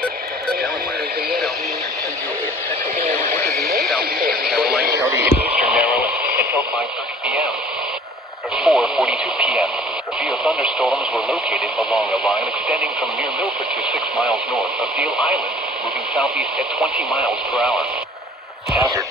Delaware, southeastern Caroline County, and eastern Maryland until 5:30 p.m. At 4:42 p.m., severe thunderstorms were located along a line extending from near Milford to 6 miles north of Deal Island, moving southeast at 20 miles per hour. Hazard.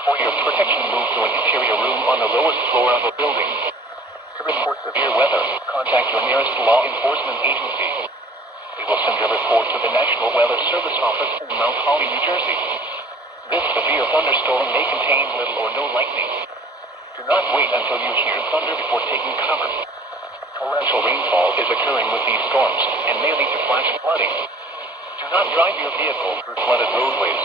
For your protection, move to an interior room on the lowest floor of a building. To report severe weather, contact your nearest law enforcement agency. We will send your report to the National Weather Service Office in Mount Holly, New Jersey. This severe thunderstorm may contain little or no lightning. Do not wait until you hear thunder before taking cover. Torrential rainfall is occurring with these storms and may lead to flash flooding. Do not drive your vehicle through flooded roadways.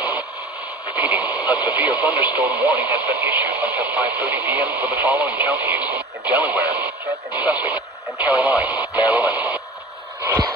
Repeating, a severe thunderstorm warning has been issued until 5:30 p.m. for the following counties: in Delaware, Kent and Sussex, and Caroline, Maryland.